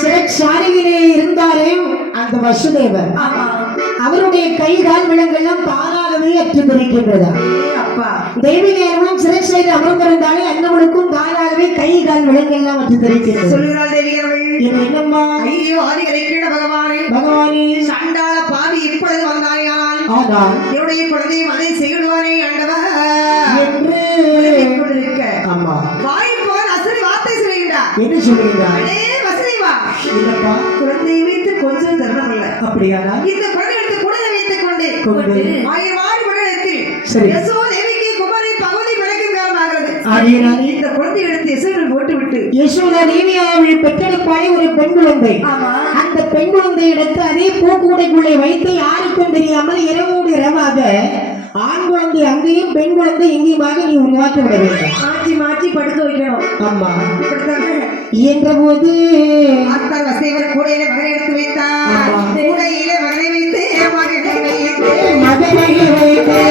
சிறைச்சாலையிலே இருந்தாரே அந்த வசுதேவர், அவருடைய கைகால் விலங்கெல்லாம் தானாகவே அற்றுந்திருக்கின்றதா? தேவியர்களும் சிறைச்சாலையில் அமர்ந்திருந்தாலே அன்னவனுக்கும் தானாகவே கைகால் விலங்கெல்லாம் அற்றுந்திருக்கிறது. சொல்கிறாள் தேவியர்கள், என்னம்மா? ஐயோ ஆதிகரைக்கிட பகவானே, பகவானே சண்டாள பாவி இப்பொழுது வந்தாயால் என்னுடைய குழந்தையும் அதை செய்டுவானே ஆண்டவா என்று கொண்டிருக்க வாய்ப்போல் அசரி வார்த்தை சொல்லுகிறார். என்ன சொல்லுகிறார்? வசதிவா இல்லப்பா, குழந்தையை வைத்து கொஞ்சம் தருணம் அல்ல. அப்படியா? இந்த குழந்தை எடுத்து குழந்தை வைத்துக் கொண்டு ஆயிரவாறு மண்டலத்தில் யசோதேவிக்கு குமரி பகுதி பிறக்கும் காலமாகிறது. இந்த குழந்தை எடுத்து யசோதன் போட்டு விட்டு யசோதா தேவி அவள் பெற்றெடுப்பாளே ஒரு பெண் குழந்தை. அந்த பெண் குழந்தை எடுத்து அதே பூக்கூடைக்குள்ளே வைத்து யாருக்கும் தெரியாமல் இரவோடு இரவாக ஆண் குழந்தை அங்கேயும் பெண் குழந்தை எங்கேயுமாக நீ உருவாக்கி விட வேண்டும். மாற்றி மாற்றி படுக்க வைக்கணும். ஆமா, என்ற போது வசைவர் கூடையில மகனை எடுத்து வைத்தார். கூடையில மகனை வைத்து மகனை வைத்து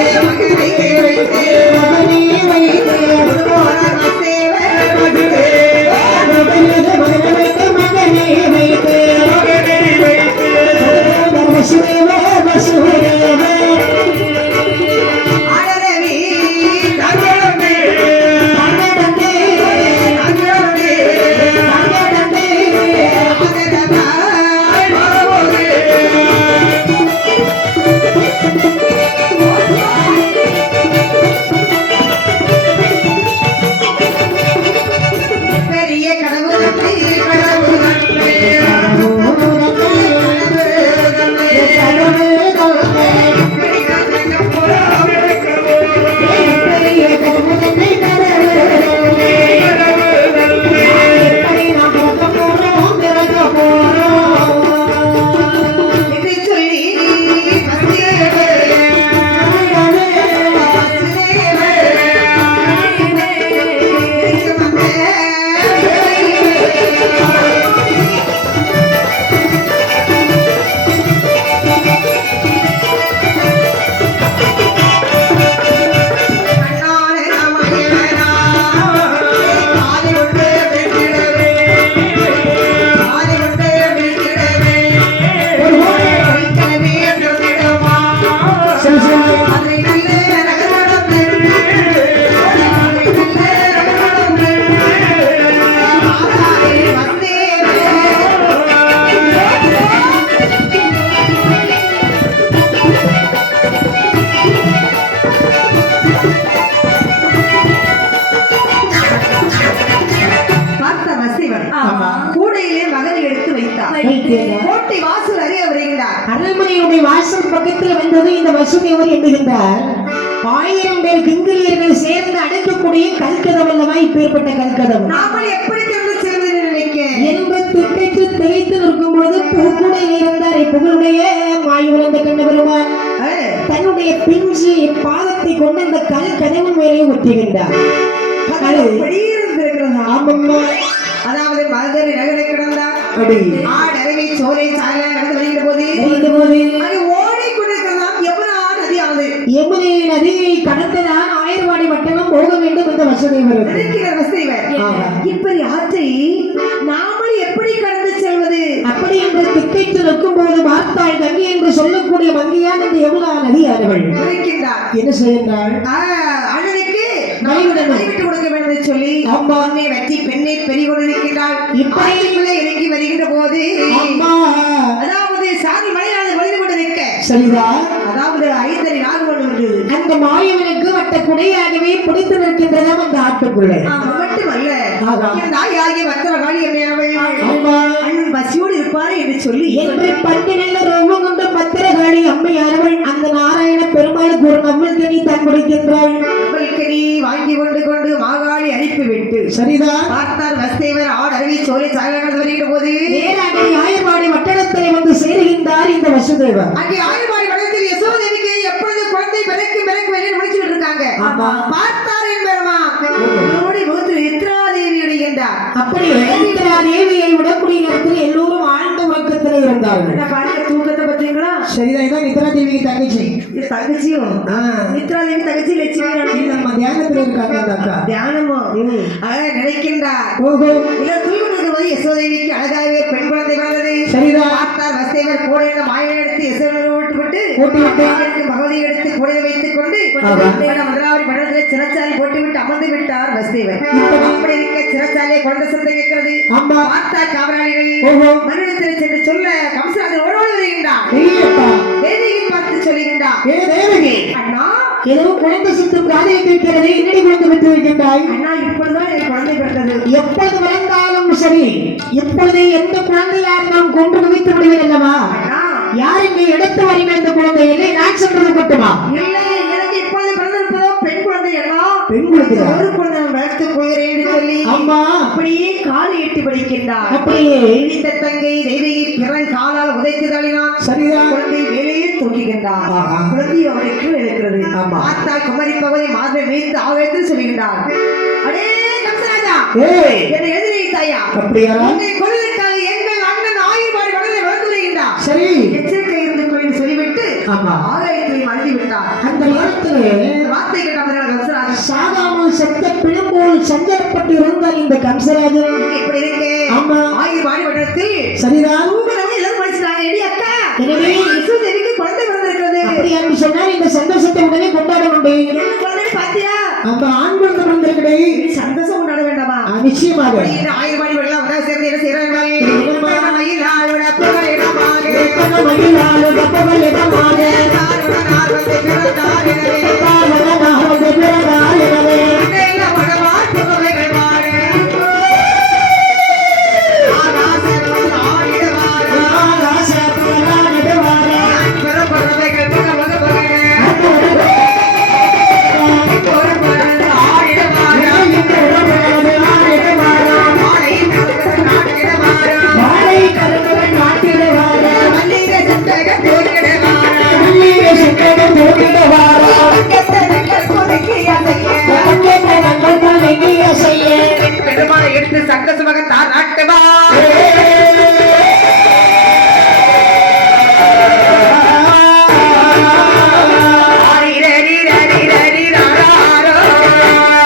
அரண்மனையுடைய வாசல் பக்கத்தில் வந்தது இந்த வசுதேவர் எண்ணுகின்றார். 1000 பேர் கிங்கிலியர்கள் சேர்ந்து அடைக்கக்கூடிய கல்கதம் அல்லவா இப்பேற்பட்ட கல்கதம். என்பது திட்டத்து திகைத்து நிற்கும் பொழுது பூக்கூடையில் இருந்தார் புகழுடைய மாயுலந்த கண்ட பெருமான் தன்னுடைய பிஞ்சு பாதத்தை கொண்டு அந்த கல் கதவு மேலே ஒட்டுகின்றார். அதாவது மலர் நகரை கிடந்தார். ஆடரவை சோலை சாலை நடந்து வருகிற போது ஓடிக்கொண்டிருக்கிறான் யமுனா நதியானது. யமுனை நதியை கடந்ததான் ஆயிரவாடி வட்டணம் போக வேண்டும் என்ற வசதேவர். இப்படி ஆற்றை நாமல் எப்படி கடந்து செல்வது? அப்படி என்று திக்கைத்து நிற்கும் போது பார்த்தாள் கங்கை என்று சொல்லக்கூடிய மங்கையான் இந்த யமுனா நதி அவர்கள் என்ன செய்கின்றாள்? அண்ணனுக்கு வழிவிட்டு கொடுக்க வேண்டும் என்று சொல்லி அம்மாவை வச்சு பெண்ணை பெரிய கொண்டிருக்கிறாள். இப்படிக்குள்ளே இறங்கி வருகின்ற போது அதாவது சாதி மலையாள வழிந்து கொண்டிருக்க சரிதான். அதாவது 5 நாள் கொண்டு அந்த மாயவனுக்கு வட்ட குடையாகவே பிடித்து நிற்கின்றதாம் அந்த ஆட்டுக்குள்ளே. மட்டுமல்ல தாயாகிய வத்திரகாளி அண்ணன் பசியோடு இருப்பாரு என்று சொல்லி என்று 10 நல்ல ரோமம் கொண்ட பத்திரகாளி அம்மையானவள் அந்த நாராயண பெருமாளுக்கு ஒரு நவல் தனி தான் கொடுக்கின்றாள். வாங்கி கொண்டு மாகாளி அனுப்பிவிட்டு சரிதான் பார்த்தார் வசதேவர் ஆடரவி சோலை சாகங்கள் வருகிற போது நேராக ஆயிரவாடி வட்டணத்தை வந்து சேருகின்றார் இந்த வசுதேவர். அங்கே ஆயிரவாடி வட்டணத்தில் யசோதேவிக்கு எப்பொழுது குழந்தை பிறக்கு முடிச்சுட்டு இருக்காங்க. பார்த்தார் என்பரமா ஓடி முகத்தில் நித்ராதேவி விடுகின்றார். அப்படி நித்ராதேவியை விடக்கூடிய நேரத்தில் எல்லோரும் ஆழ்ந்த உறக்கத்தில் இருந்தார்கள். பாருங்க தூக்கத்தை பத்தீங்களா? சரிதான். இதான் நித்ராதேவிக்கு தங்கச்சியும் நித்ராதேவி தங்கச்சி லட்சுமி நம்ம தியானத்தில் இருக்காங்க. தியானமோ நினைக்கின்றார். ஓஹோ இல்ல தூக்கத்துக்கு பார்க்கும்போது யசோதேவிக்கு அழகாகவே பெண் குழந்தை வந்தது. சரிதான். பார்த்தார் வசுதேவர் கூட இருந்த மாயனை எடுத்து யசோதனை விட்டுவிட்டு பகவதியை எடுத்து கூட வைத்துக் கொண்டு மதுராவரி மண்டலத்தில் சிறைச்சாலை போட்டுவிட்டு அமர்ந்து விட்டார் வசுதேவர். அப்படி இருக்க சிறைச்சாலையை குழந்தை சத்தம் கேட்கிறது. பார்த்தார் காவலாளிகள் மறுநிலத்தில் சென்று சொல்ல கம்சராஜன் ஓடோடி வருகின்றார். தேவியை பார்த்து சொல்லுகின்றார், அண்ணா ஏதோ குழந்தை சுத்தம் காதையை கேட்கிறது, என்னடி குழந்தை பெற்று வைக்கின்றாய்? அண்ணா இப்பொழுதுதான் எனக்கு குழந்தை பிறந்தது. எப்போது வளர்ந்தாலும் சரி, இப்பொழுது எந்த குழந்தையா இருந்தாலும் கொன்று குவித்து விடுவேன் அல்லவா? அண்ணா யார் இங்கே எடுத்து வரீங்க இந்த குழந்தையை? நான் சொல்றது மட்டுமா? இல்லை, எனக்கு இப்பொழுது பிறந்திருப்பதோ பெண் குழந்தை. அண்ணா பெண் குழந்தை ஒரு குழந்தை வளர்த்துக் கொள்கிறேன் என்று சொல்லி அம்மா அப்படியே காலை எட்டி படிக்கின்றார். அப்படியே இந்த தங்கை தெய்வீகி பிறன் காலால் உதைத்து தள்ளினான். சரிதான். குழந்தை வேலையே தூக்குகின்றார். குழந்தை அவருக்கு இருக்கிறது. பார்த்தால் குமரி பகுதி மாதிரி மீந்து ஆவேத்து சொல்லுகின்றார், அடே கம்சராஜா, என்னை எதிரி தாயா, அப்படியா? உன்னை கொல்வதற்காக எங்கள் அண்ணன் ஆயுர்வாடி வளர்ந்து வருகிறார். சரி, எச்சரிக்கை இருந்து கொள்ள சொல்லிவிட்டு ஆலயத்தை மறந்து விட்டார். அந்த நேரத்திலே வார்த்தை கேட்டார் கம்சராஜன். சாதாமல் செத்த பிழம்போல் சஞ்சலப்பட்டு இருந்தால் இந்த கம்சராஜன் இப்படி இருக்கு. ஆமா, ஆயுர்வாடி வட்டத்தில் சரிதான். உங்களை எல்லாரும் படிச்சுட்டாங்க. எடி அக்கா, எனவே யசோதேவிக்கு குழந்தை பிறந்திருக்கிறது. அப்படியா சொன்னால் இந்த சந்தோஷத்தை உடனே கொண்டாட வேண்டும். என்ன குழந்தை பாத்தியா? அந்த ஆண் குழந்தை பிறந்திருக்கிறே, சந்தோஷம் கொண்டாட வேண்டாமா? நிச்சயமாக. ஆயுர்வாடி வெள்ளம் வந்தா சேர்ந்து என்ன செய்யறாங்க? மயிலாளோட புகழிடமாக மகிழாலும் கப்பலிடமாக நார்வத்தை பிறந்தார் எனவே நாவது பிறந்தார் எனவே அன்னையில பகவான் புகழைகள் வாழ ஆகாசம் ஆடிடுவார். ஆகாசப்பலானிடுவார பரபரவைகள் புகழக பகவே ஒரு பரந்து ஆடிடுவார். மாலை கருக்கன் நாட்டிடுவார். வாழை கருங்கவன் நாட்டிடுவார மல்லிகை சந்தக போக்கிடுவார். மல்லிகை சுத்தகம் போக்கிடுவார கத்தனங்கள் கொதுக்கி அசைய நங்கள் செய்ய பெருமாளை எடுத்து சங்க சுமகத்தார் நாட்டுவார்.